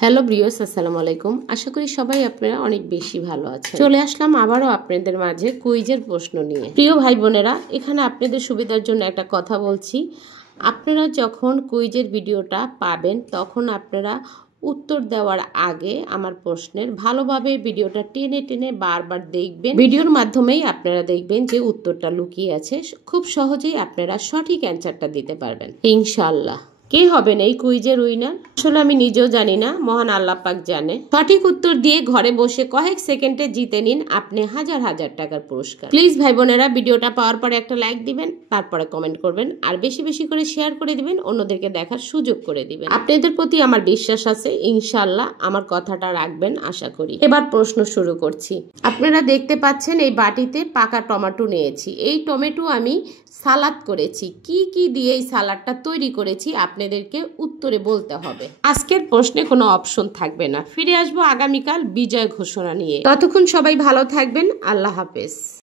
Hello viewers, আসসালামু আলাইকুম। আশা করি সবাই আপনারা অনেক বেশি ভালো আছেন। চলে আসলাম আবারও আপনাদের মাঝে কুইজের প্রশ্ন নিয়ে। প্রিয় ভাই বোনেরা, এখানে আপনাদের সুবিধার জন্য একটা কথা বলছি। আপনারা যখন কুইজের ভিডিওটা পাবেন তখন আপনারা উত্তর দেওয়ার আগে আমার প্রশ্নের ভালোভাবে ভিডিওটা টেনে টেনে বারবার দেখবেন। ভিডিওর মাধ্যমেই আপনারা দেখবেন যে উত্তরটা লুকিয়ে আছে। খুব সহজেই আপনারা সঠিক অ্যান্সারটা দিতে পারবেন ইনশাআল্লাহ। কে হবেন এই কুইজের উইনার? আসলে আমি নিজেও জানি না, মহান আল্লাহ পাক জানে। সঠিক উত্তর দিয়ে ঘরে বসে কয়েক সেকেন্ডে জিতে নিন আপনি হাজার হাজার টাকার পুরস্কার। প্লিজ ভাই বোনেরা, ভিডিওটা পাওয়ার পরে একটা লাইক দিবেন, তারপরে কমেন্ট করবেন, আর বেশি বেশি করে শেয়ার করে দিবেন, অন্যদেরকে দেখার সুযোগ করে দিবেন। আপনাদের প্রতি আমার বিশ্বাস আছে, ইনশাআল্লাহ আমার কথাটা রাখবেন আশা করি। এবার প্রশ্ন শুরু করছি। আপনারা দেখতে পাচ্ছেন এই বাটিতে পাকা টমেটো নিয়েছি। এই টমেটো আমি সালাদ করেছি। কি কি দিয়ে এই সালাদটা তৈরি করেছি আপনাদেরকে উত্তরে বলতে হবে। আজকের প্রশ্নে কোনো অপশন থাকবে না। ফিরে আসবো আগামীকাল বিজয় ঘোষণা নিয়ে। ততক্ষণ সবাই ভালো থাকবেন। আল্লাহ হাফেজ।